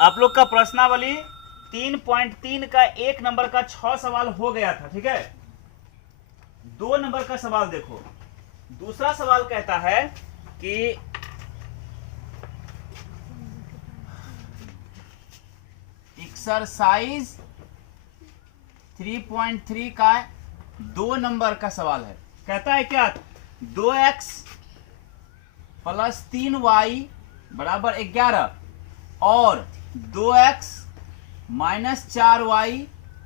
आप लोग का प्रश्नावली 3.3 का 1 नंबर का 6 सवाल हो गया था, ठीक है। 2 नंबर का सवाल देखो। दूसरा सवाल कहता है कि एक्सरसाइज 3.3 का 2 नंबर का सवाल है। कहता है क्या, 2x प्लस 3y बराबर 11 और 2x माइनस 4y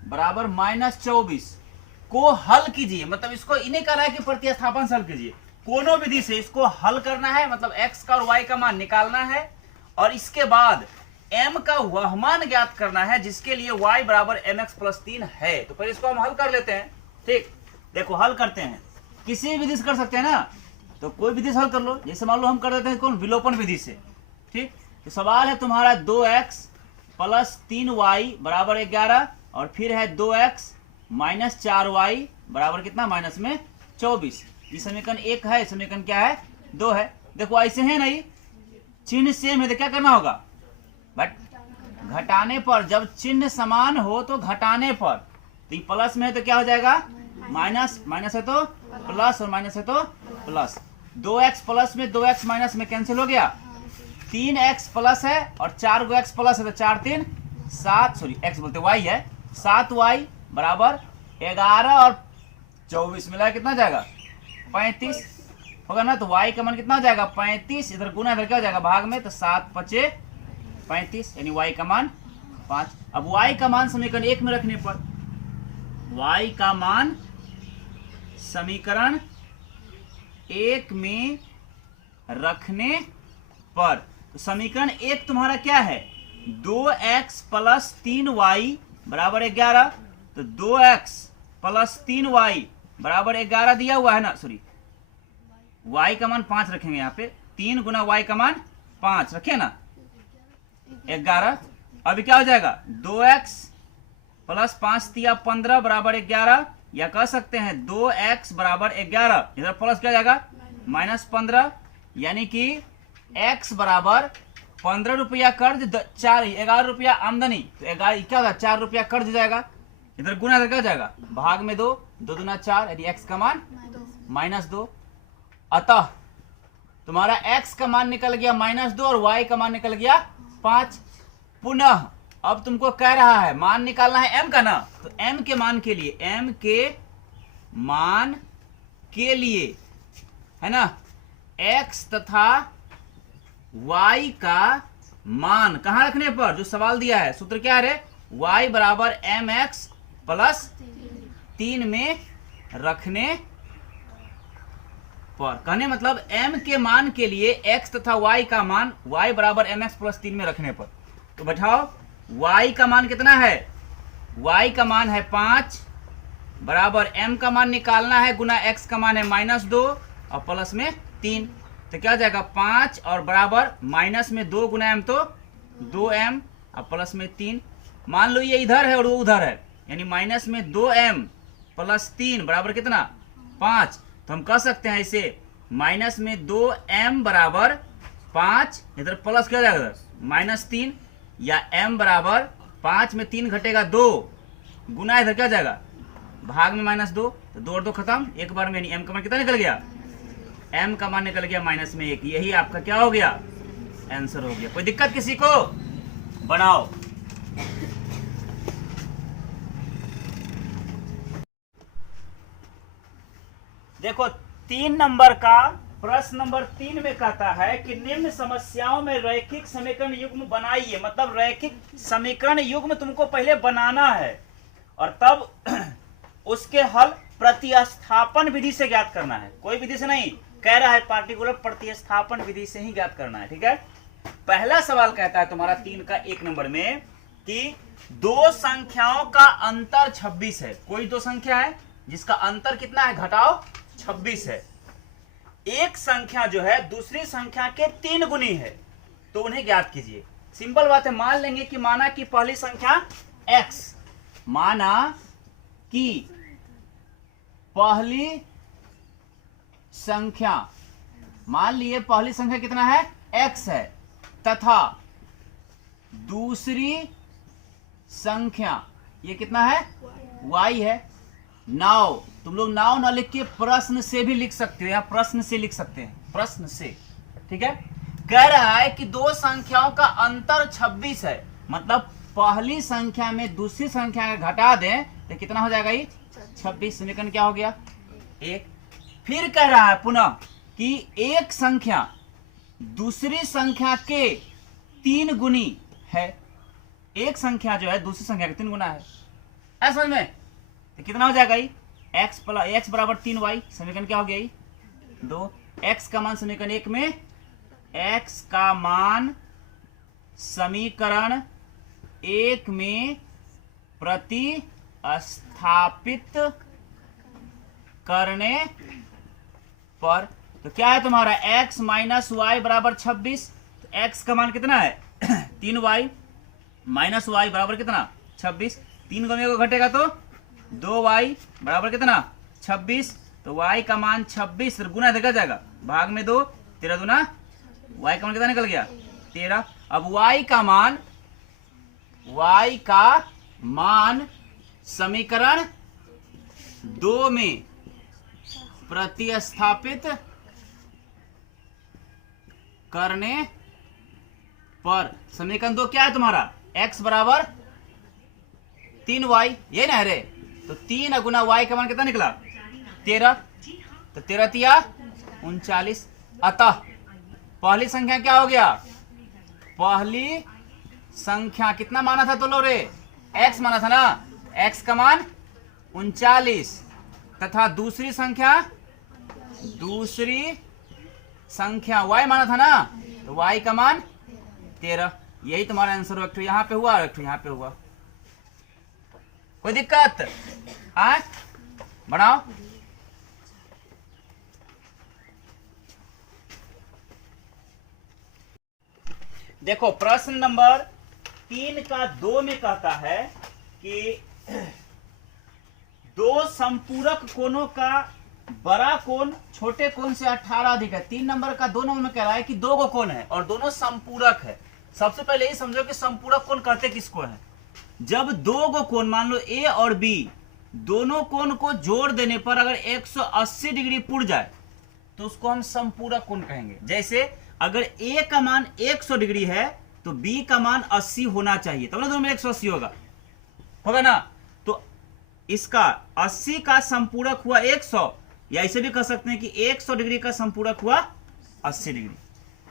बराबर माइनस 24 को हल कीजिए। मतलब इसको इन्हें कह रहा है कि प्रतिस्थापन से हल कीजिए। कोनो विधि से इसको हल करना है, मतलब x का और y का मान निकालना है और इसके बाद m का वह मान ज्ञात करना है जिसके लिए y बराबर mx प्लस 3 है। तो पहले इसको हम हल कर लेते हैं। ठीक, देखो हल करते हैं। किसी विधि से कर सकते हैं ना, तो कोई विधि से हल कर लो। जैसे मान लो हम कर देते हैं कौन, विलोपन विधि से। ठीक, तो सवाल है तुम्हारा 2x प्लस 3y बराबर 11 और फिर है 2x माइनस 4y बराबर कितना, माइनस में 24। ये समीकरण 1 है, समीकरण क्या है, 2 है। देखो ऐसे है नहीं, चिन्ह सेम है तो क्या करना होगा, बट घटाने पर, जब चिन्ह समान हो तो घटाने पर, तो ये प्लस में है तो क्या हो जाएगा माइनस, माइनस है तो प्लस और माइनस है तो प्लस। 2x प्लस में 2x माइनस में कैंसिल हो गया। 3x प्लस है और 4x प्लस है तो 4 3 7, सॉरी x बोलते y है, 7y बराबर 11 और 24 मिला कितना जाएगा 35 होगा ना। तो y का मान कितना हो जाएगा 35, इधर गुना इधर क्या हो जाएगा भाग में, तो 7 5 35 यानी y का मान 5। अब y का मान समीकरण 1 में रखने पर, y का मान समीकरण 1 में रखने पर, तो समीकरण 1 तुम्हारा क्या है, 2x प्लस 3y बराबर 11। तो 2x प्लस 3y बराबर 11 दिया हुआ है ना, सॉरी y का मान 5 रखेंगे यहाँ पे, 3 गुना y का मान 5 रखे ना 11। अभी क्या हो जाएगा 2x प्लस 5 दिया 15 बराबर 11, या कह सकते हैं 2x बराबर 11, इधर प्लस क्या जाएगा माइनस 15, यानी कि x बराबर 15 रुपया कर्ज, 11 रुपया आमदनी, तो 11 क्या होगा 4 रुपया कर्ज जाएगा, इधर गुना इधर क्या हो जाएगा भाग में 2, 2 दूना 4, यदि x का मान माइनस 2। अतः तुम्हारा x का मान निकल गया माइनस 2 और y का मान निकल गया 5। पुनः अब तुमको कह रहा है मान निकालना है m का ना, तो m के मान के लिए, m के मान के लिए है ना, x तथा y का मान कहां रखने पर, जो सवाल दिया है सूत्र क्या है, y बराबर mx प्लस 3 में रखने पर। कहने मतलब m के मान के लिए x तथा y का मान y बराबर mx प्लस 3 में रखने पर। तो बैठाओ y का मान कितना है, y का मान है 5 बराबर m का मान निकालना है गुना x का मान है माइनस 2 और प्लस में 3, तो क्या हो जाएगा 5 और बराबर माइनस में 2 गुना m तो 2m और प्लस में 3। मान लो ये इधर है और वो उधर है, यानी माइनस में 2m प्लस 3 बराबर कितना 5। तो हम कह सकते हैं इसे माइनस में 2m बराबर 5, इधर प्लस क्या हो जाएगा माइनस 3, या m बराबर 5 में 3 घटेगा 2 गुना इधर क्या हो जाएगा भाग में माइनस 2, तो 2 और 2 खत्म एक बार में, यानी m का मान कितना निकल गया, m का मान निकल गया माइनस में 1। यही आपका क्या हो गया आंसर हो गया। कोई दिक्कत किसी को, बनाओ। देखो 3 नंबर का प्रश्न नंबर 3 में कहता है कि निम्न समस्याओं में रैखिक समीकरण युग्म बनाइए। मतलब रैखिक समीकरण युग्म तुमको पहले बनाना है और तब उसके हल प्रतिस्थापन विधि से ज्ञात करना है, कोई विधि से नहीं, कह रहा है पार्टिकुलर प्रतिस्थापन विधि से ही ज्ञात करना है। ठीक है, पहला सवाल कहता है तुम्हारा 3 का 1 नंबर में कि दो संख्याओं का अंतर 26 है। कोई दो संख्या है जिसका अंतर कितना है, घटाओ 26 है। एक संख्या जो है दूसरी संख्या के 3 गुनी है, तो उन्हें ज्ञात कीजिए। सिंपल बात है, मान लेंगे कि माना कि पहली संख्या x, माना कि पहली संख्या, मान लिए पहली संख्या कितना है x है, तथा दूसरी संख्या, ये कितना है, y है। नाउ तुम लोग नाउ ना लिख के प्रश्न से भी लिख सकते हो, यहाँ प्रश्न से लिख सकते हैं, प्रश्न से, ठीक है। कह रहा है कि दो संख्याओं का अंतर 26 है, मतलब पहली संख्या में दूसरी संख्या का घटा दें तो कितना हो जाएगा, ये 26। समीकरण क्या हो गया, 1। फिर कह रहा है पुनः कि एक संख्या दूसरी संख्या के 3 गुनी है, एक संख्या जो है दूसरी संख्या के 3 गुना है, ऐसा में तो कितना हो जाएगा, ये x बराबर 3y। समीकरण क्या हो गया, ये 2। x का मान समीकरण 1 में, x का मान समीकरण 1 में प्रतिस्थापित करने पर, तो क्या है तुम्हारा, x माइनस वाई बराबर 26। तो x का मान कितना है 3y माइनस वाई बराबर कितना 26। 3 को घटेगा तो 2y बराबर कितना 26। तो y का मान 26 गुना देखा जाएगा, भाग में 2, 13 दूना, y का मान कितना निकल गया 13। अब y का मान समीकरण 2 में प्रतिस्थापित करने पर, समीकरण 2 क्या है तुम्हारा, x बराबर 3y, ये ना है रे, तो 3 गुना y का मान कितना निकला 13, तो 13 तिया 39। अतः पहली संख्या क्या हो गया, पहली संख्या कितना माना था तो लो रे, x माना था ना, x का मान 39, तथा दूसरी संख्या y माना था ना, तो y का मान 13। यही तुम्हारा आंसर, एक यहाँ पे हुआ और एक यहाँ पे हुआ। कोई दिक्कत, बनाओ। देखो प्रश्न नंबर 3 का 2 में कहता है कि दो संपूरक कोणों का बड़ा कोण छोटे कोण से 18 अधिक है। 3 नंबर का 2 नंबर में कह रहा है कि दो गो कोण है और दोनों संपूरक है। सबसे पहले ये समझो कि संपूरक कोण कहते किसको है, जब दो गो कोण मान लो ए और बी, दोनों कोण को जोड़ देने पर अगर 180 डिग्री पुड़ जाए तो उसको हम संपूरक कोण कहेंगे। जैसे अगर ए का मान 100 डिग्री है तो बी का मान 80 होना चाहिए, तब ना दोनों में 180 होगा ना। तो इसका 80 का संपूरक हुआ 100, या ऐसे भी कह सकते हैं कि 100 डिग्री का संपूरक हुआ 80 डिग्री।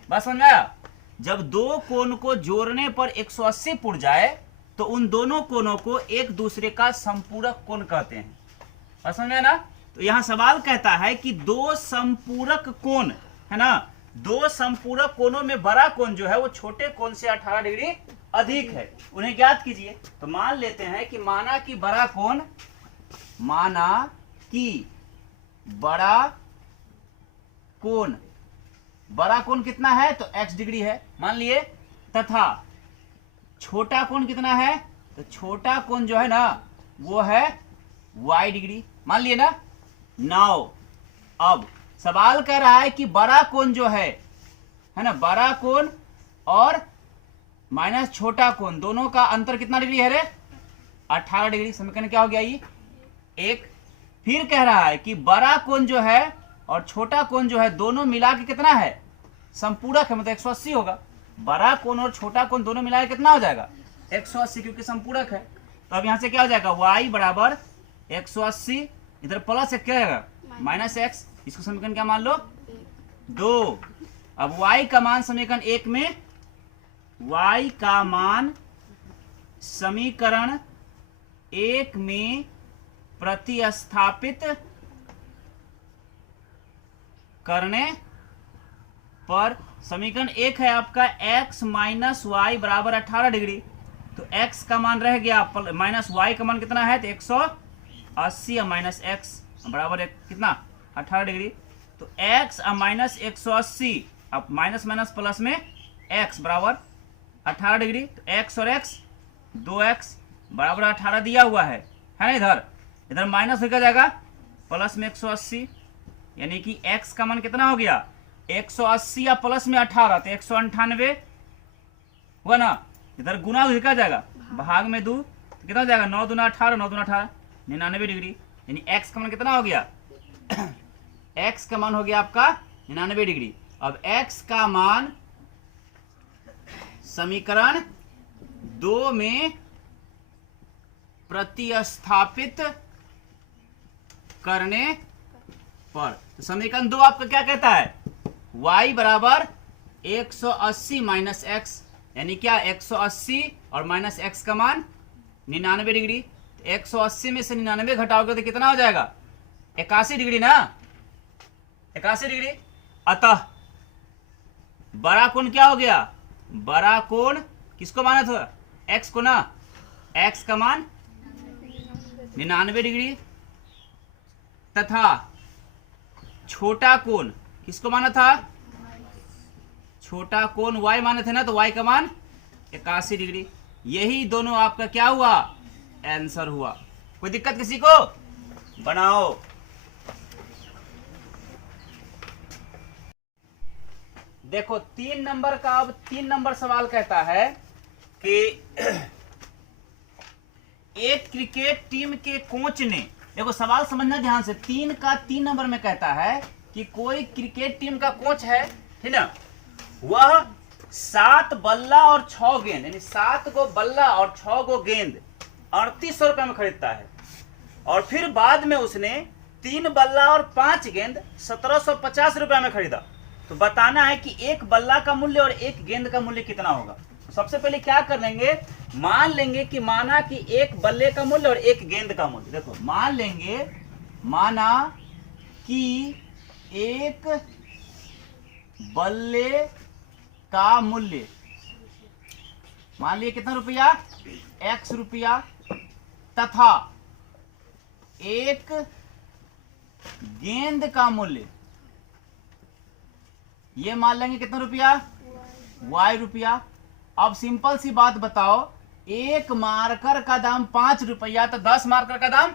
बात समझ आया। जब दो कोण को जोड़ने पर 180 पुड़ जाए तो उन दोनों कोणों को एक दूसरे का संपूरक कोण कहते हैं। बात समझ आया ना। तो यहां सवाल कहता है कि दो संपूरक कोण है ना, दो संपूरक कोणों में बड़ा कोण जो है वो छोटे कोण से 18 डिग्री अधिक है, उन्हें ज्ञात कीजिए। तो मान लेते हैं कि माना कि बड़ा कोण कितना है तो x डिग्री है मान लिए, तथा छोटा कोण कितना है तो छोटा कोण जो है ना वो है y डिग्री मान लिए ना। नाउ अब सवाल कह रहा है कि बड़ा कोण जो है ना, बड़ा कोण और माइनस छोटा कोण दोनों का अंतर कितना डिग्री है रे 18 डिग्री। समीकरण क्या हो गया ये 1। फिर कह रहा है कि बड़ा कोण जो है और छोटा कोण जो है दोनों मिला के कितना है संपूरक है, मतलब 180 होगा। बड़ा कोण और छोटा कोण दोनों मिला के कितना हो जाएगा 180, क्योंकि संपूरक है। तो अब यहां से क्या हो जाएगा y बराबर 180, इधर प्लस क्या आएगा माइनस x, इसको समीकरण क्या मान लो 2। अब y का मान समीकरण 1 में, y का मान समीकरण 1 में प्रतिस्थापित करने पर, समीकरण 1 है आपका x माइनस वाई बराबर 18 डिग्री। तो x का मान रह गया माइनस y का मान कितना है तो 180 माइनस x बराबर कितना 18 डिग्री। तो x माइनस 180, अब माइनस माइनस प्लस में x बराबर 18 डिग्री। तो x और x 2x बराबर 18 दिया हुआ है ना। इधर माइनस होकर जाएगा प्लस में 180, यानी कि x का मान कितना हो गया 180 या प्लस में 18 तो 198 हुआ ना। इधर गुना क्या जाएगा, भाग में 2, तो कितना हो जाएगा, 9 दूना 18, 9 दूना 18, 99 डिग्री। यानी x का मान कितना हो गया x का मान हो गया आपका 99 डिग्री। अब x का मान समीकरण 2 में प्रतिस्थापित करने पर, तो समीकरण 2 आपका क्या कहता है, y बराबर 180 माइनस एक्स, यानी क्या 180 और माइनस एक्स का मान 99 डिग्री। 180 में से 99 घटाओगे तो कितना हो जाएगा, 81 डिग्री ना, 81 डिग्री। अतः बड़ा कोण क्या हो गया, बड़ा कोण किसको माना था, x को ना, x का मान 99 डिग्री, तथा छोटा कोण किसको माना था, छोटा कोण y माने थे ना, तो y का मान 81 डिग्री। यही दोनों आपका क्या हुआ, आंसर हुआ। कोई दिक्कत किसी को, बनाओ। देखो 3 नंबर का, अब 3 नंबर सवाल कहता है कि एक क्रिकेट टीम के कोच ने, देखो सवाल समझना ध्यान से, 3 का 3 नंबर में कहता है कि कोई क्रिकेट टीम का कोच है, ठीक ना, वह 7 बल्ला और 6 गेंद, यानी 7 गो बल्ला और 6 गो गेंद 3800 रुपए में खरीदता है, और फिर बाद में उसने 3 बल्ला और 5 गेंद 1750 रुपए में खरीदा। तो बताना है कि एक बल्ला का मूल्य और एक गेंद का मूल्य कितना होगा। सबसे पहले क्या कर लेंगे, मान लेंगे कि माना कि एक बल्ले का मूल्य और एक गेंद का मूल्य, देखो मान लेंगे, माना कि एक बल्ले का मूल्य मान लिए कितना रुपया, x रुपया, तथा एक गेंद का मूल्य ये मान लेंगे कितना रुपया, y रुपया। अब सिंपल सी बात बताओ, एक मार्कर का दाम 5 रुपया, तो 10 मार्कर का दाम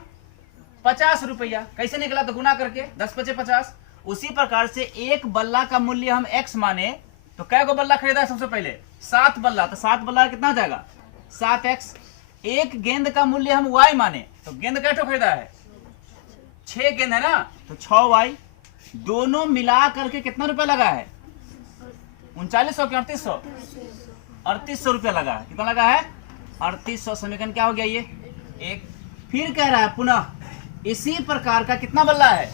50 रुपया, कैसे निकला, तो गुना करके 10 × 5 = 50। उसी प्रकार से एक बल्ला का मूल्य हम x माने, तो कै गो बल्ला खरीदा है, सबसे पहले 7 बल्ला, तो 7 बल्ला कितना हो जाएगा, 7x। एक गेंद का मूल्य हम y माने, तो गेंद कैसे खरीदा है, 6 गेंद है ना, तो 6y। दोनों मिला करके कितना रुपया लगा है, 3900 के 3800, 3800 रुपया लगा है। कितना लगा है, 3800। समीकरण क्या हो गया ये, एक। फिर कह रहा है पुनः इसी प्रकार का कितना बल्ला है,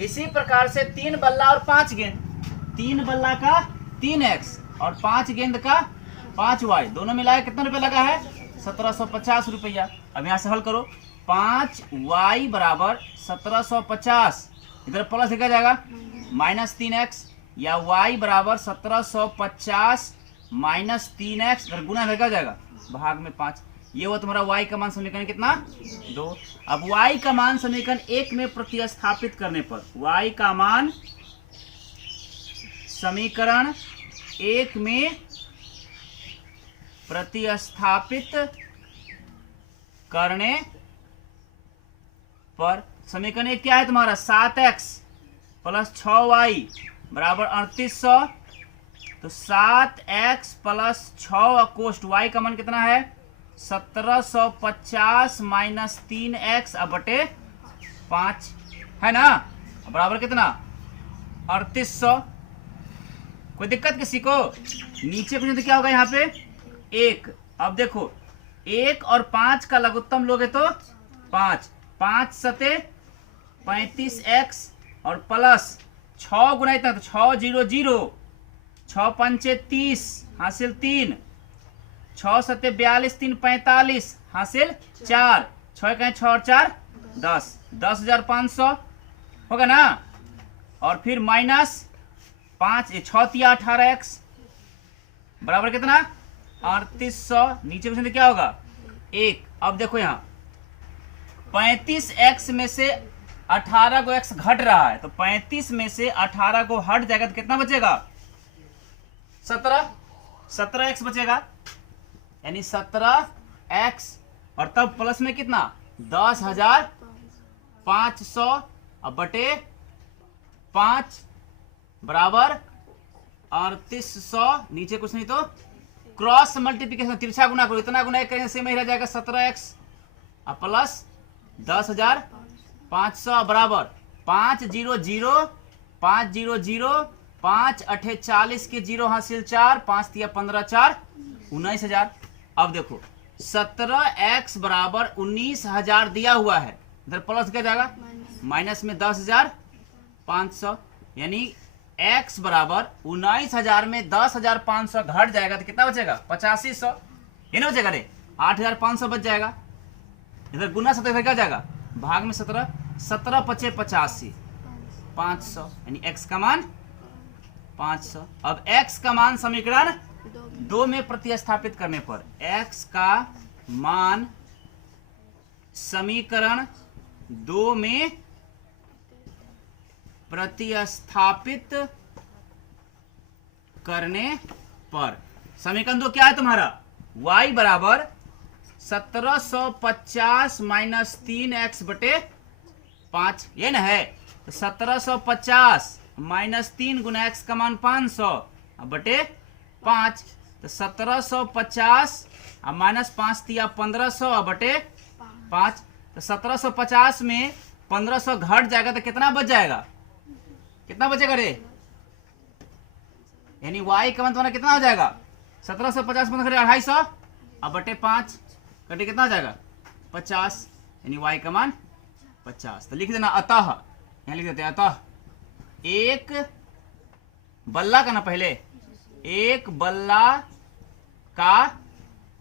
इसी प्रकार से 3 बल्ला और 5 गेंद, 3 बल्ला का 3x और 5 गेंद का 5y, दोनों मिलाए कितना रुपया लगा है, 1750 रुपया। अब यहाँ से हल करो, 5y बराबर 1750, इधर प्लस लिखा जाएगा माइनस 3x, या y बराबर 1750 माइनस 3x, इधर गुना लिखा जाएगा भाग में 5। ये हुआ तुम्हारा y का मान समीकरण कितना, 2। अब y का मान समीकरण 1 में प्रतिस्थापित करने पर, y का मान समीकरण 1 में प्रतिस्थापित करने पर, समीकरण 1 क्या है तुम्हारा, 7x प्लस 6y बराबर 3800, तो 7x प्लस 6 कोष्ट y का मान कितना है, 1750 माइनस 3x अब बटे 5 है ना, बराबर कितना, 3800। कोई दिक्कत किसी को, नीचे कुछ तो क्या होगा यहाँ पे 1। अब देखो 1 और 5 का लघुत्तम लोगे तो 5, 5 सते 35x और प्लस 6 गुना इतना, तो 6 0 0, 6 पंचे 30 हासिल 3, 6 सते 42, 3 45 हासिल 4, 6 कहें 6 और 4 10, 10,500 होगा ना। और फिर माइनस 5, 6 × 18x बराबर कितना, 3800। नीचे कुछ क्या होगा 1। अब देखो यहाँ 35x में से 18 को x घट रहा है, तो 35 में से 18 को हट जाएगा तो कितना बचेगा, 17x बचेगा, यानी 17x, और तब प्लस में कितना 10,500 अब बटे 5 बराबर 3800। नीचे कुछ नहीं तो क्रॉस मल्टीप्लीकेशन तिरछा गुना करो, इतना गुना करेंगे सेम ही रह जाएगा 17x प्लस 10,500 बराबर 500 500 5 8 40 के 0 हासिल 4 5 तिया 15 4 19,000। अब देखो 17x बराबर 19,000 दिया हुआ है, इधर प्लस क्या जाएगा माइनस में 10,500, यानी x बराबर 19,000 में 10,500 घट जाएगा तो कितना बचेगा 8500, ये नहीं बचेगा रे 8,500 बच जाएगा। इधर गुना 17 क्या जाएगा भाग में 17 17 पचे 85 500, यानी x का मान 500। अब x का मान समीकरण 2 में प्रतिस्थापित करने पर x का मान समीकरण 2 में प्रतिस्थापित करने पर समीकरण 2 क्या है तुम्हारा y बराबर 1750 माइनस 3x बटे 5, ये ना है। तो 1750 माइनस 3 गुना x का मान 500 बटे 5, तो 1750 माइनस 5 दिया 1500 बटे 5, तो 1750 में 1500 घट जाएगा तो कितना बच जाएगा, कितना बचेगा रे, यानी y का मान तुम्हारा कितना हो जाएगा 1750 में 250 अब बटे 5 कटे कितना हो जाएगा 50, यानी y का मान 50। तो लिख देना अतः, यहाँ लिख देते हैं अतः एक बल्ला का ना, पहले एक बल्ला का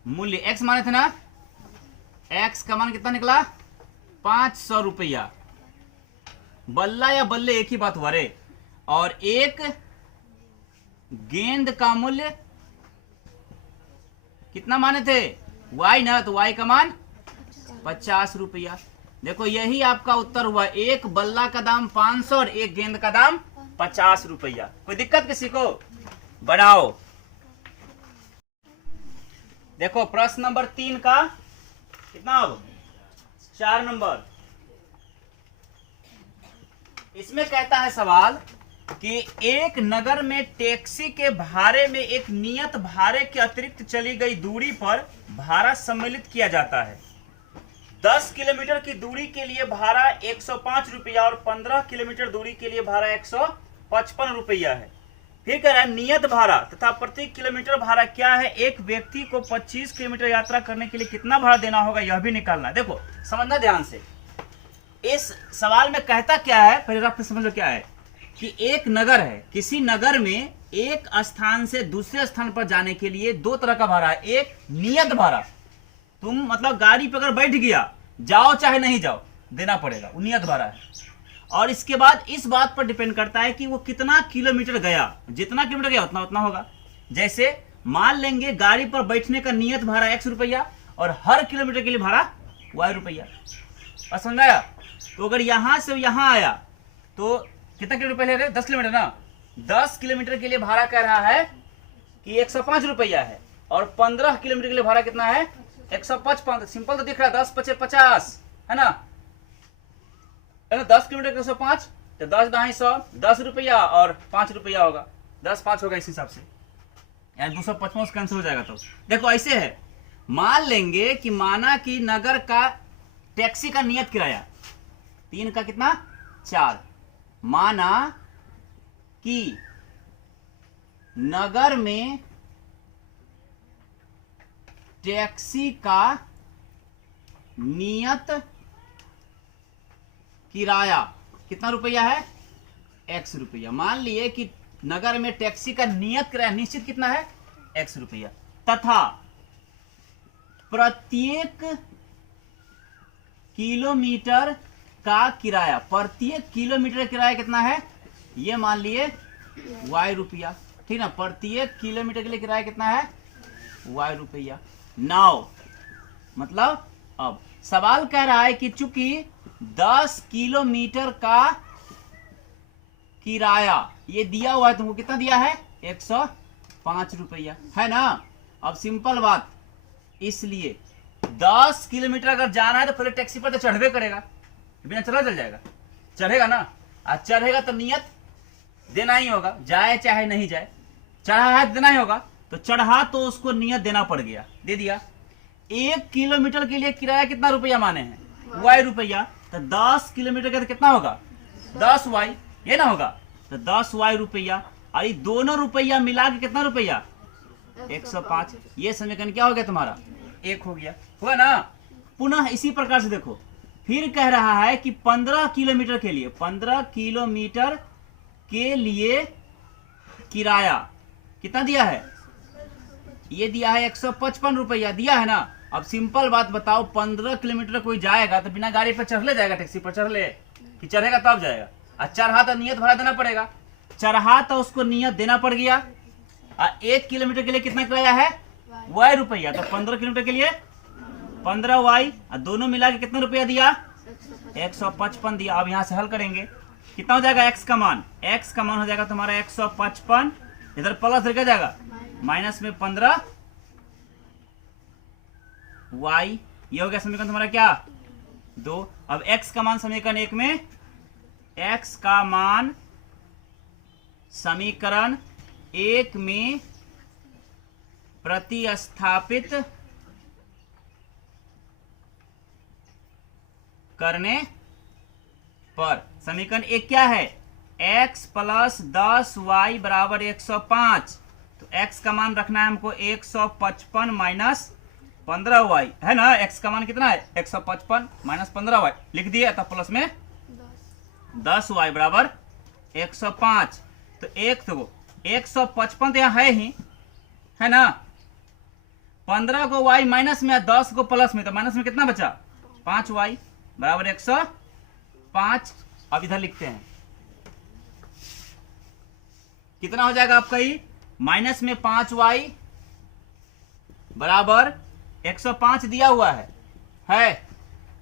मूल्य x माने थे ना, x का मान कितना निकला 500 रुपया। बल्ला या बल्ले एक ही बात हुआ रे। और एक गेंद का मूल्य कितना माने थे y ना, तो y का मान 50 रुपया। देखो यही आपका उत्तर हुआ, एक बल्ला का दाम 500 और एक गेंद का दाम 50 रुपया। कोई दिक्कत किसी को, बढ़ाओ। देखो प्रश्न नंबर 3 का कितना, अब 4 नंबर। इसमें कहता है सवाल कि एक नगर में टैक्सी के भाड़े में एक नियत भाड़े के अतिरिक्त चली गई दूरी पर भाड़ा सम्मिलित किया जाता है। 10 किलोमीटर की दूरी के लिए भाड़ा 105 रुपया और 15 किलोमीटर दूरी के लिए भाड़ा 155 रुपया है। फिर कह रहा है नियत भाड़ा तथा प्रति किलोमीटर भाड़ा क्या है, एक व्यक्ति को 25 किलोमीटर यात्रा करने के लिए कितना भाड़ा देना होगा यह भी निकालना। देखो समझना ध्यान से, इस सवाल में कहता क्या है, पहले रफ समझ लो क्या है कि एक नगर है, किसी नगर में एक स्थान से दूसरे स्थान पर जाने के लिए 2 तरह का भाड़ा है। एक नियत भाड़ा, तुम मतलब गाड़ी पर अगर बैठ गया, जाओ चाहे नहीं जाओ देना पड़ेगा, वो नियत भाड़ा है। और इसके बाद इस बात पर डिपेंड करता है कि वो कितना किलोमीटर गया, जितना किलोमीटर गया उतना उतना होगा। जैसे मान लेंगे गाड़ी पर बैठने का नियत भाड़ा x रुपया और हर किलोमीटर के लिए भाड़ा y रुपया। और समझ आया? तो अगर यहां से यहां आया तो कितना किलोमीटर पहले रहे 10 किलोमीटर ना, 10 किलोमीटर के लिए भाड़ा कह रहा है कि 105 रुपया है और 15 किलोमीटर के लिए भाड़ा कितना है 155। सिंपल तो दिख रहा है, 10 पचे 50 है ना, 10 किलोमीटर के 105 तो 10 250 10 रुपया और 5 रुपया होगा, 10 5 होगा इस हिसाब से, यानी 255 कैंसिल हो जाएगा। तो देखो ऐसे है, मान लेंगे कि माना कि नगर का टैक्सी का नियत किराया 3 का कितना 4, माना कि नगर में टैक्सी का नियत किराया कितना रुपया है x रुपया। मान लिए कि नगर में टैक्सी का नियत किराया निश्चित कितना है x रुपया, तथा प्रत्येक किलोमीटर का किराया, प्रत्येक किलोमीटर का किराया कितना है ये मान लिए y रुपया, ठीक ना। प्रत्येक किलोमीटर के लिए किराया कितना है y रुपया। नाउ मतलब अब सवाल कह रहा है कि चूंकि 10 किलोमीटर का किराया ये दिया हुआ है, तुमको कितना दिया है 105 रुपया, है ना। अब सिंपल बात, इसलिए 10 किलोमीटर अगर जाना है तो पहले टैक्सी पर तो चढ़वे करेगा, बिना चला चल जाएगा, चढ़ेगा ना। आज चढ़ेगा तो नियत देना ही होगा, जाए चाहे नहीं जाए, चढ़ा है तो देना ही होगा। तो चढ़ा तो उसको नियत देना पड़ गया, दे दिया। 1 किलोमीटर के लिए किराया कितना रुपया माने हैं, y रुपया, तो 10 किलोमीटर का तो कितना होगा 10y, ये ना होगा, तो 10y रुपया, और ये दोनों रुपया मिला के कितना रुपया 105। ये समीकरण क्या हो गया तुम्हारा 1 हो गया, हुआ ना। पुनः इसी प्रकार से देखो, फिर कह रहा है कि 15 किलोमीटर के लिए, 15 किलोमीटर के लिए किराया कितना दिया है, ये दिया है 155 रुपया दिया है ना। अब सिंपल बात बताओ, 15 किलोमीटर कोई जाएगा तो बिना गाड़ी पर चढ़ ले जाएगा, टैक्सी पर चढ़ ले कि चढ़ेगा तब जाएगा, और चढ़ा तो नियत भरा देना पड़ेगा, चढ़ा तो उसको नियत देना पड़ गया। और 1 किलोमीटर के लिए कितना किराया है y रुपया, तो 15 किलोमीटर के लिए 15y, और दोनों मिला के कितना रुपया दिया 155 दिया। अब यहां से हल करेंगे, कितना हो जाएगा x का मान, x का मान हो जाएगा तुम्हारा 155, इधर प्लस क्या जाएगा माइनस में 15y, ये हो गया समीकरण तुम्हारा क्या 2। अब x का मान समीकरण 1 में, x का मान समीकरण 1 में प्रतिस्थापित करने पर, समीकरण 1 क्या है x प्लस 10y बराबर 105, तो x का मान रखना है हमको 155 माइनस 15y, है ना। x का मान कितना है 155 माइनस 15y लिख दिए, तब प्लस में 10y बराबर 105। तो एक तो 155 तो यहाँ है ही, है ना, 15 को y माइनस में, 10 को प्लस में, तो माइनस में कितना बचा 5y बराबर 105। अब इधर लिखते हैं, कितना हो जाएगा आपका, ये माइनस में 5y बराबर 105 दिया हुआ है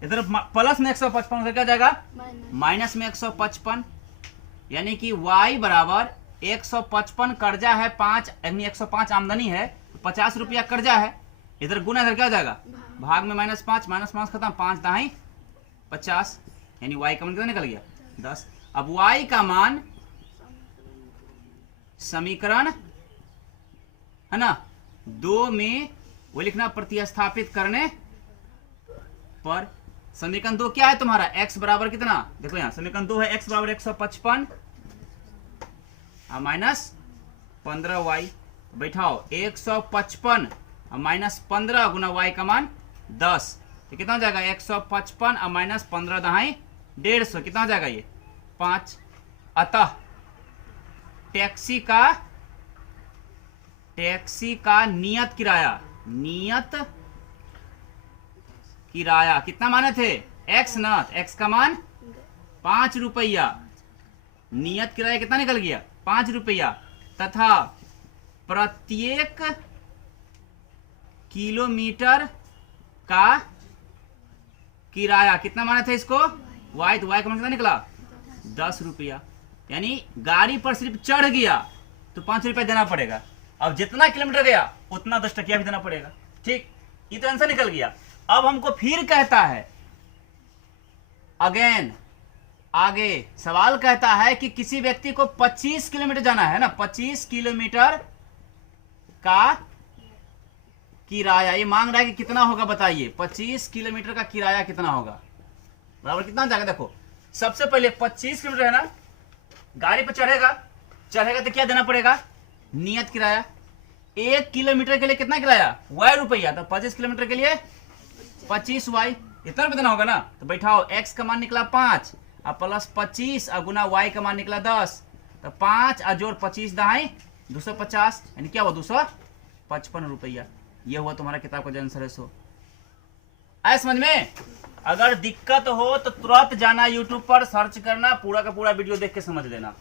इधर प्लस में 155 क्या जाएगा माइनस में 155, यानी कि y बराबर 155 कर्जा है 5, यानी 105 आमदनी है, 50 रुपया कर्जा है, इधर गुना, इधर क्या हो जाएगा भाग में -5, -5 खत्म, 5 दाएं 50, यानी y का मान कितना निकल गया 10। अब y का मान समीकरण है ना 2 में वो लिखना प्रतिस्थापित करने पर, समीकरण 2 क्या है तुम्हारा x बराबर कितना, देखो यहाँ समीकरण 2 है x बराबर 155 माइनस 15y, बैठाओ 155 माइनस 15 गुना y का मान 10, तो कितना हो जाएगा 155 और माइनस 15 दहाई 150, कितना हो जाएगा ये 5। अतः टैक्सी का नियत किराया कितना माने थे x ना, x का मान 5 रुपया, नियत किराया कितना निकल गया 5 रुपया, तथा प्रत्येक किलोमीटर का किराया कितना माना था इसको y, तो y का मान कितना निकला 10 रुपया, यानी गाड़ी पर सिर्फ चढ़ गया तो 5 रुपया देना पड़ेगा, अब जितना किलोमीटर गया उतना 10 टकिया भी देना पड़ेगा। ठीक, ये तो आंसर निकल गया। अब हमको फिर कहता है अगेन, आगे सवाल कहता है कि किसी व्यक्ति को 25 किलोमीटर जाना है ना, 25 किलोमीटर का किराया, ये मांग रहा है कि कितना होगा बताइए, 25 किलोमीटर का किराया कितना होगा, बराबर कितना जाएगा। देखो सबसे पहले 25 किलोमीटर है ना, गाड़ी पर चढ़ेगा तो क्या देना पड़ेगा नियत किराया, 1 किलोमीटर के लिए कितना किराया y रुपया, तो 25 किलोमीटर के लिए 25y, इतना देना होगा ना। तो बैठाओ x का मान निकला 5 और प्लस 25 और गुना y का मान निकला 10, तो 5 और जोड़ 25 दहाई 250, यानी क्या हुआ 255 रुपया। ये हुआ तुम्हारा किताब का जो आंसर है। सो आए समझ में। अगर दिक्कत हो तो तुरंत जाना यूट्यूब पर सर्च करना, पूरा का पूरा वीडियो देख के समझ लेना,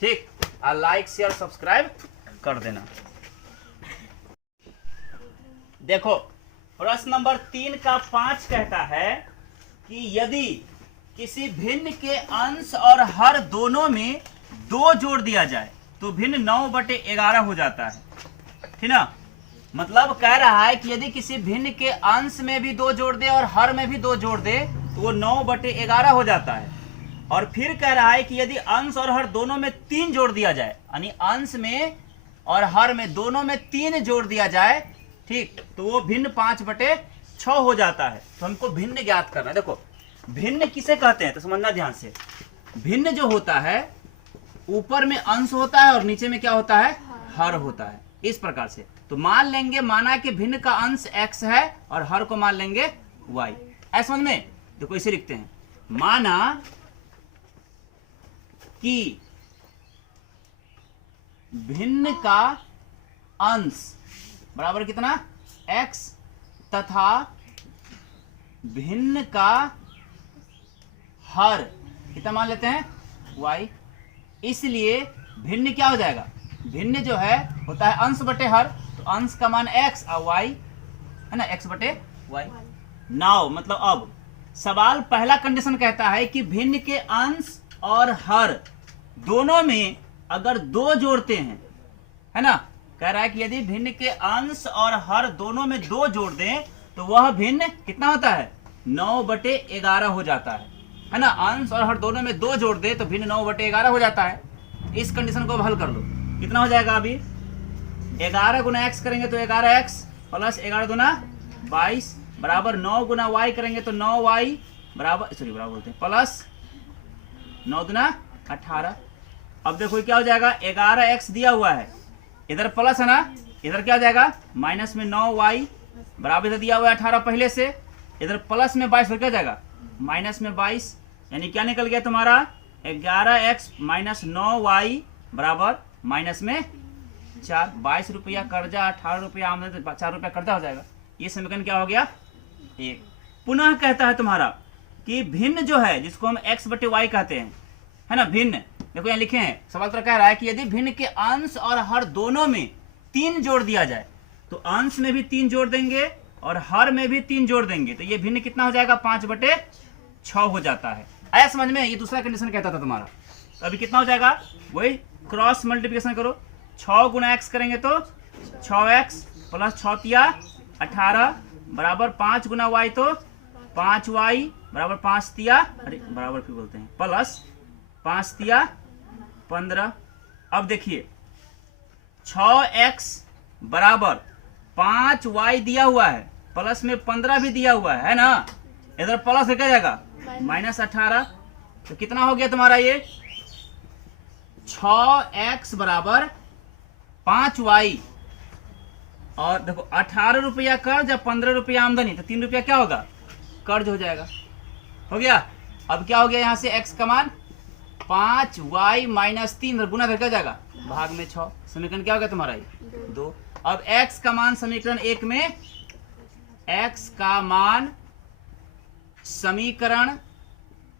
ठीक, और लाइक शेयर सब्सक्राइब कर देना। देखो प्रश्न नंबर 3 का 5 कहता है कि यदि किसी भिन्न के अंश और हर दोनों में 2 जोड़ दिया जाए तो भिन्न 9/11 हो जाता है, ठीक ना। मतलब कह रहा है कि यदि किसी भिन्न के अंश में भी 2 जोड़ दे और हर में भी 2 जोड़ दे तो वो 9/11 हो जाता है। और फिर कह रहा है कि यदि अंश और हर दोनों में 3 जोड़ दिया जाए, यानी अंश में और हर में दोनों में 3 जोड़ दिया जाए, ठीक, तो वो भिन्न 5/6 हो जाता है। तो हमको भिन्न ज्ञात करना है। देखो भिन्न किसे कहते हैं तो समझना ध्यान से। भिन्न जो होता है ऊपर में अंश होता है और नीचे में क्या होता है, हर होता है, इस प्रकार से। तो मान लेंगे, माना कि भिन्न का अंश x है और हर को मान लेंगे y। ऐसा समझ में। देखो इसे लिखते हैं, माना कि भिन्न का अंश बराबर कितना x तथा भिन्न का हर कितना मान लेते हैं y। इसलिए भिन्न क्या हो जाएगा, भिन्न जो है होता है अंश बटे हर, तो अंश का मान x और y है ना, x बटे y। नाउ मतलब अब सवाल पहला कंडीशन कहता है कि भिन्न के अंश और हर दोनों में अगर 2 जोड़ते हैं, है ना, कह रहा है कि यदि भिन्न के अंश और हर दोनों में 2 जोड़ दें तो वह भिन्न कितना होता है, 9/11 हो जाता है ना। अंश और हर दोनों में 2 जोड़ दे तो भिन्न 9/11 हो जाता है। इस कंडीशन को हल कर लो, कितना हो जाएगा, अभी 11 गुना x करेंगे तो 11x प्लस 11 गुना 22 बराबर 9 गुना y करेंगे तो 9y बराबर बराबर बोलते हैं प्लस 9 गुना 18। अब देखो क्या हो जाएगा, 11x दिया हुआ है, इधर प्लस है ना, इधर क्या हो जाएगा माइनस में 9y बराबर, इधर दिया हुआ है 18 पहले से, इधर प्लस में 22 क्या हो जाएगा माइनस में 22, यानी क्या निकल गया तुम्हारा 11x माइनस 9y बराबर माइनस में 4। 22 रुपया कर्जा, 18 रुपया आमदनी, तो 4 रुपया कर्जा हो जाएगा। ये समीकरण क्या हो गया 1। पुनः कहता है तुम्हारा कि भिन्न जो है जिसको हम x बटे y कहते हैं, है ना, भिन्न। देखो यहाँ लिखे हैं, सवाल तो कह रहा है कि यदि भिन्न के अंश और हर दोनों में 3 जोड़ दिया जाए, तो अंश में भी 3 जोड़ देंगे और हर में भी 3 जोड़ देंगे, तो ये भिन्न कितना हो जाएगा 5/6 हो जाता है। आया समझ में। ये दूसरा कंडीशन कहता था तुम्हारा। तो अभी कितना हो जाएगा, वही क्रॉस मल्टीप्लिकेशन करो, 6 गुना x करेंगे तो 6x प्लस 6 तिया 18 बराबर 5 गुना y तो 5y बराबर 5 तिया, अरे बराबर क्यों बोलते हैं, प्लस 5 तिया 15। अब देखिए 6x बराबर 5y दिया हुआ है, प्लस में 15 भी दिया हुआ है ना, इधर प्लस क्या जाएगा माइनस 18, तो कितना हो गया तुम्हारा ये 6x बराबर 5y, और देखो 18 रुपया कर्ज या 15 रुपया आमदनी, तो 3 रुपया क्या होगा कर्ज हो जाएगा। हो गया। अब क्या हो गया, यहाँ से x का मान 5y माइनस 3 गुना क्या हो जाएगा भाग में 6। समीकरण क्या हो गया तुम्हारा ये 2। अब x का मान समीकरण 1 में, x का मान समीकरण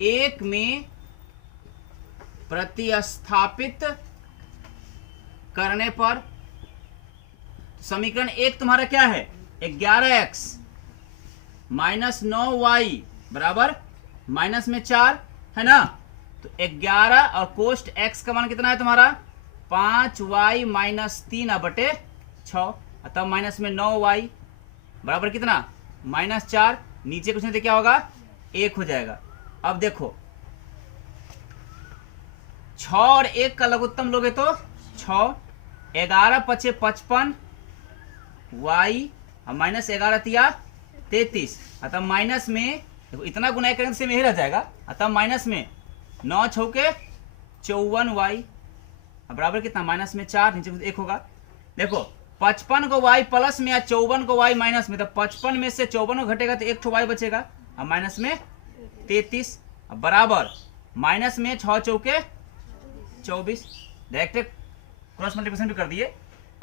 1 में प्रतिस्थापित करने पर समीकरण 1 तुम्हारा क्या है 11x माइनस 9y बराबर माइनस में 4 है ना, तो 11 और कोष्ट x का मान कितना है तुम्हारा 5y माइनस 3/6, तब माइनस में 9y बराबर कितना -4, नीचे कुछ नहीं तो क्या होगा 1 हो जाएगा। अब देखो 6 और 1 का लघुत्तम लोगे तो 6, 11 पचे 55 y माइनस 11 तिया 33, अतः माइनस में देखो इतना गुना करेंगे से में ही रह जाएगा, अतः माइनस में 9 छौके 54 y बराबर कितना माइनस में 4, नीचे 1 होगा। देखो 55 को y प्लस में या 54 को y माइनस में, तो 55 में से 54 को घटेगा तो 1 y बचेगा, अब माइनस में 33 बराबर माइनस में 6 चौके 24, डायरेक्ट क्रॉस मल्टीप्लिकेशन भी कर दिए।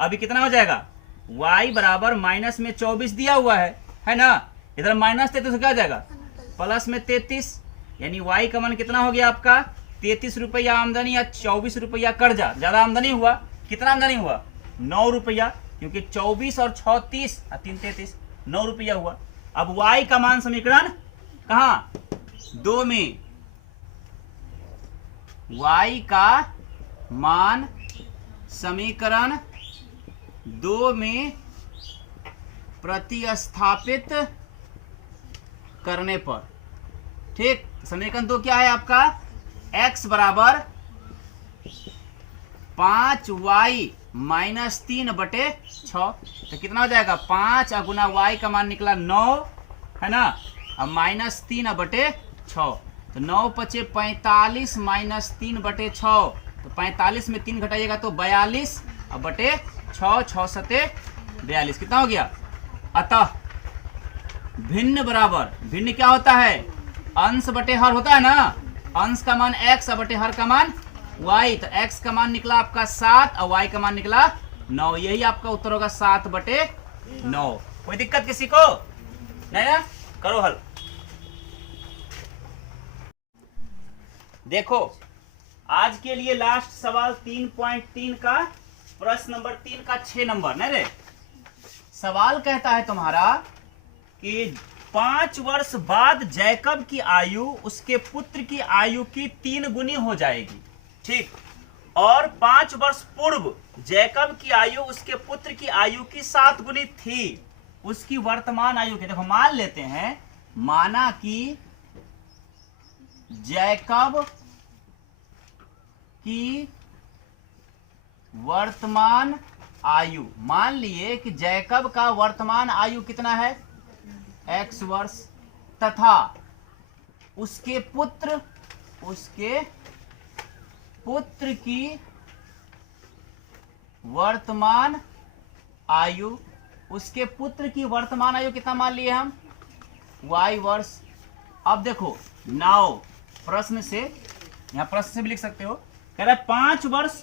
अभी कितना हो जाएगा y बराबर माइनस में 24 दिया हुआ है ना, इधर माइनस 33 तो क्या हो जाएगा प्लस में 33, यानी y का मान कितना हो गया आपका 33 रुपया आमदनी या 24 रुपया कर्जा। ज्यादा आमदनी हुआ, कितना आमदनी हुआ 9 रुपया, क्योंकि 24 और 6 30 और 3 33, 9 रुपया हुआ। अब y का मान समीकरण कहाँ 2 में, y का मान समीकरण 2 में प्रतिस्थापित करने पर, ठीक। समीकरण 2 क्या है आपका x बराबर 5y -3/6। तो कितना हो जाएगा 5 गुना वाई का मान निकला 9, है ना। अब -3/6 तो 9 पचे 45 -3/6, तो 45 में 3 घटाइएगा तो 42 अब बटे 6, 6 सते 42, कितना हो गया। अतः भिन्न बराबर, भिन्न क्या होता है, अंश बटे हर होता है ना। अंश का मान x बटे हर का मान y, तो x का मान निकला आपका 7 और y का मान निकला 9। यही आपका उत्तर होगा 7/9। कोई दिक्कत किसी को नहीं ना, करो हल। देखो आज के लिए लास्ट सवाल 3.3 का प्रश्न नंबर 3 का 6 नंबर नहीं रे। सवाल कहता है तुम्हारा कि 5 वर्ष बाद जैकब की आयु उसके पुत्र की आयु की 3 गुनी हो जाएगी, ठीक। और 5 वर्ष पूर्व जैकब की आयु उसके पुत्र की आयु की 7 गुनी थी। उसकी वर्तमान आयु के, देखो मान लेते हैं, माना कि जैकब की वर्तमान आयु, मान लिए कि जैकब का वर्तमान आयु कितना है x वर्ष, तथा उसके पुत्र की वर्तमान आयु, उसके पुत्र की वर्तमान आयु कितना मान लिए हम y वर्ष। अब देखो नाउ प्रश्न से, यहां प्रश्न से भी लिख सकते हो, कह रहा है 5 वर्ष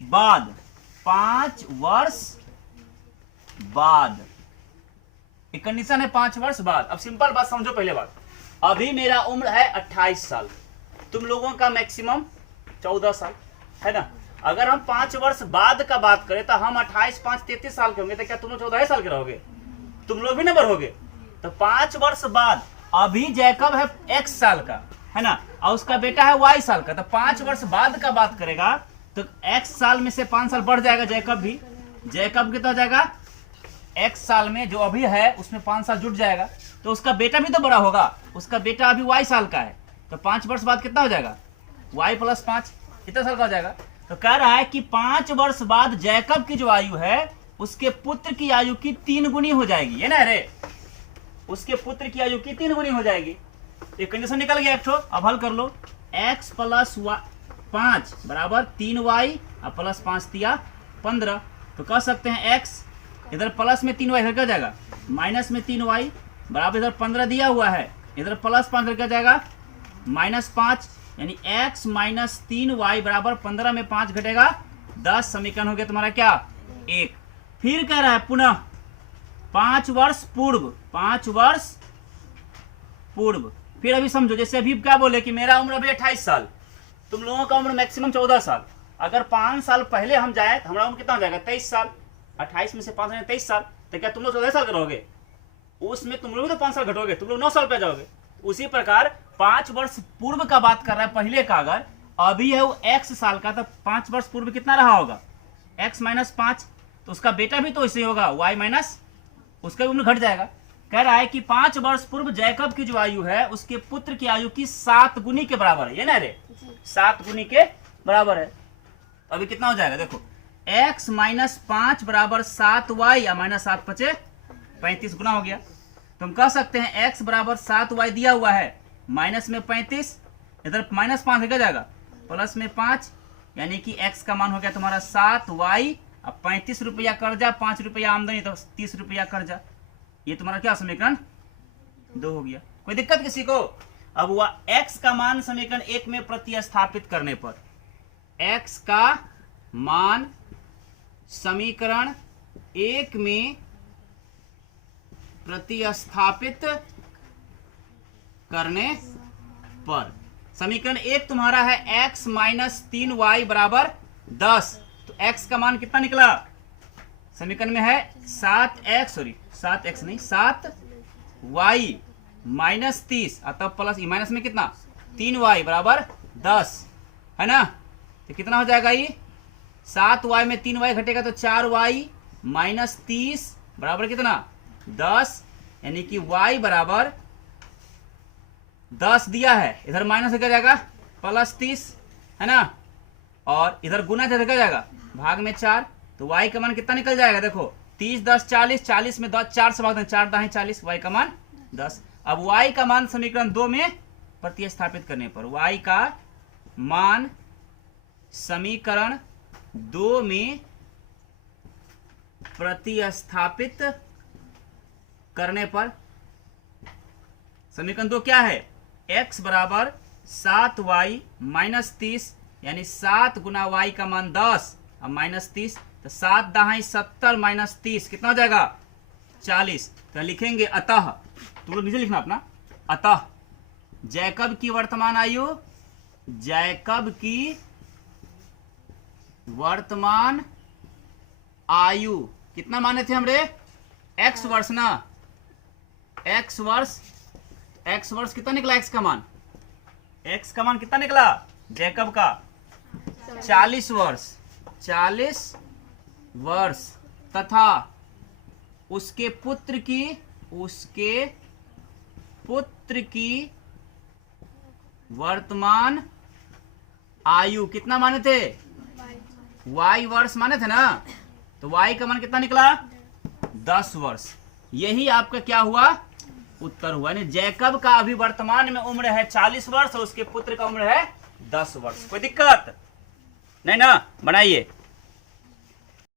बाद, 5 वर्ष बाद, एक कंडीशन है 5 वर्ष बाद। अब सिंपल बात समझो, पहले बात, अभी मेरा उम्र है 28 साल, तुम लोगों का मैक्सिमम 14 साल है ना। अगर हम 5 वर्ष बाद का बात करें तो हम 28 5 33 साल के होंगे, तो क्या तुम लोग 14 साल के रहोगे, तुम लोग भी नंबर होगे। तो 5 वर्ष बाद, अभी जैकब है x साल का, है ना, और उसका बेटा है y साल का, तो 5 वर्ष बाद का बात करेगा तो x साल में से 5 साल बढ़ जाएगा, जैकब भी, जैकब कितना हो जाएगा x साल में जो अभी है उसमें 5 साल जुट जाएगा, तो उसका बेटा भी तो बड़ा होगा, उसका बेटा अभी y साल का है, तो 5 वर्ष बाद कितना हो जाएगा y + 5, कितना साल का हो जाएगा। तो कह रहा है कि 5 वर्ष बाद जैकब की जो आयु है उसके पुत्र की आयु की 3 गुनी हो जाएगी, है ना रे, उसके पुत्र की आयु की 3 गुनी हो जाएगी। एक कंडीशन निकल गया एक ठो। अब हल कर लो, x + 5 बराबर 3y और +5 दिया 15। तो कह सकते हैं x इधर प्लस में 3y इधर क्या जाएगा माइनस में 3y बराबर, इधर 15 दिया हुआ है, इधर +5 इधर क्या जाएगा -5, यानी x - 3y बराबर 15 में 5 घटेगा 10। समीकरण हो गया तुम्हारा क्या 1। फिर कह रहा है पुनः 5 वर्ष पूर्व, 5 वर्ष पूर्व, फिर अभी समझो, जैसे अभी क्या बोले कि मेरा उम्र अभी 28 साल, तुम लोगों का उम्र मैक्सिमम 14 साल, अगर 5 साल पहले हम जाए तो हमारा उम्र कितना हो जाएगा 23 साल, 28 में से 5 23 साल, तो क्या तुम लोग 14 साल के रहोगे, उसमें तुम लोग तो 5 साल घटोगे, तुम लोग 9 साल पे जाओगे। उसी प्रकार 5 वर्ष पूर्व का बात कर रहा है पहले का, अगर अभी है वो x साल का, तो 5 वर्ष पूर्व कितना रहा होगा x - 5, तो उसका बेटा भी तो ऐसे होगा y - उसका उम्र घट जाएगा। कह रहा है कि 5 वर्ष पूर्व जैकब की जो आयु है उसके पुत्र की आयु की 7 गुनी के बराबर है, ये ना रे 7 गुनी के बराबर है। अभी कितना हो जाएगा देखो, x - 5 बराबर 7y या -7 × 5 = 35 गुना हो गया। तुम कह सकते हैं x बराबर 7y दिया हुआ है, माइनस में 35, इधर -5 क्या जाएगा प्लस में 5, यानी कि x का मान हो गया तुम्हारा 7y। अब 35 रुपया कर्जा, 5 रुपया आमदनी, तो 30 रुपया कर्जा। ये तुम्हारा क्या समीकरण 2 हो गया। कोई दिक्कत किसी को। अब वह x का मान समीकरण 1 में प्रतिस्थापित करने पर, x का मान समीकरण 1 में प्रतिस्थापित करने पर, समीकरण 1 तुम्हारा है x - 3y बराबर 10, तो x का मान कितना निकला, समीकरण में है 7y - 30, तब प्लस माइनस में कितना 3y बराबर 10, है ना। तो कितना हो जाएगा ये 7y में 3y घटेगा तो 4y - 30 बराबर कितना 10, यानी कि y बराबर 10 दिया है, इधर माइनस क्या जाएगा +30, है ना। और इधर गुना से निकल जाएगा, भाग में 4, तो y का मान कितना निकल जाएगा, देखो 30 10 40, 40 में 4 से भाग दें, 4 दाएं 40, y का मान 10। अब y का मान समीकरण 2 में प्रतिस्थापित करने पर y का मान समीकरण 2 में प्रतिस्थापित करने पर समीकरण 2 क्या है, x बराबर 7y माइनस 30, यानी 7 गुना y का मान 10 और माइनस 30, तो 7 दहाई 70 माइनस 30 कितना हो जाएगा 40। तो लिखेंगे अतः, तुम लोग नीचे लिखना अपना, अतः जैकब की वर्तमान आयु, जैकब की वर्तमान आयु कितना माने थे हमरे, x वर्ष ना, x वर्ष कितना निकला, x का मान, x का मान कितना निकला जैकब का 40 वर्ष तथा उसके पुत्र की वर्तमान आयु कितना माने थे, y वर्ष माने थे ना, तो y का मान कितना निकला 10 वर्ष। यही आपका क्या हुआ, उत्तर हुआ। यानी जैकब का अभी वर्तमान में उम्र है 40 वर्ष और उसके पुत्र का उम्र है 10 वर्ष। कोई दिक्कत नहीं ना, बनाइए।